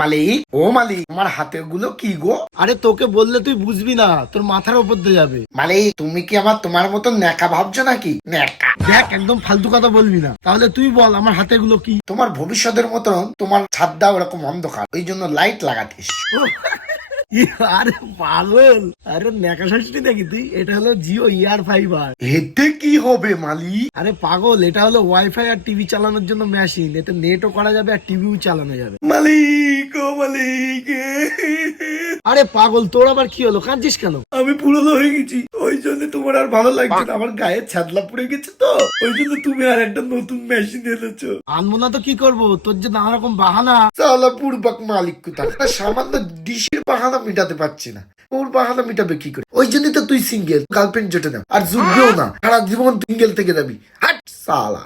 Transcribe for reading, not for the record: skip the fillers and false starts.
মালিক, ও মালিক, আমার হাতে গুলো কি গো? আরে তোকে বললে তুই বুঝবি না, তোর মাথার উপর দিয়ে যাবে। মালিক, তুমি কি আমার তোমার মতো ন্যাকা ভাবছো নাকি? ন্যাকা? দেখ, একদম ফালতু কথা বলবি না। তাহলে তুই বল আমার হাতে গুলো কি? তোমার ভবিষ্যতের মতন তোমার ছাদটা ওরকম অন্ধকার, ওই জন্য লাইট লাগাতে এসেছি। আরে পাগল, আরে নেকা ষষ্ঠী দেখি তুই। এটা হলো জিও ইয়ার ফাইবার। এতে কি হবে মালিক? আরে পাগল, এটা হলো ওয়াইফাই আর টিভি চালানোর জন্য মেশিন। এতে নেটও করা যাবে আর টিভিও চালানো যাবে। মালিক, ও মালিক, আরে পাগল, তোর আবার কি হলো? কাঁদছিস কেন? আমি পুরনো হয়ে গেছি, ওই জন্য তোমার আর ভালো লাগছে না। আমার গায়ে ছাদলা পড়ে গেছে তো, ওই জন্য তুমি আর একটা নতুন মেশিন এনেছো। আনবো না তো কি করবো? তোর যে নানা রকম বাহানা। সালা পূর্বক মালিক কোথায়, সামান্য ডিশের বাহানা মিটাতে পারছি না, ওর বাহানা মিটাবে কি করে? ওই জন্যই তো তুই সিঙ্গেল, গার্লফ্রেন্ড জোটে না, আর জুটবেও না, সারা জীবন সিঙ্গেল থেকে যাবি। হাট সালা।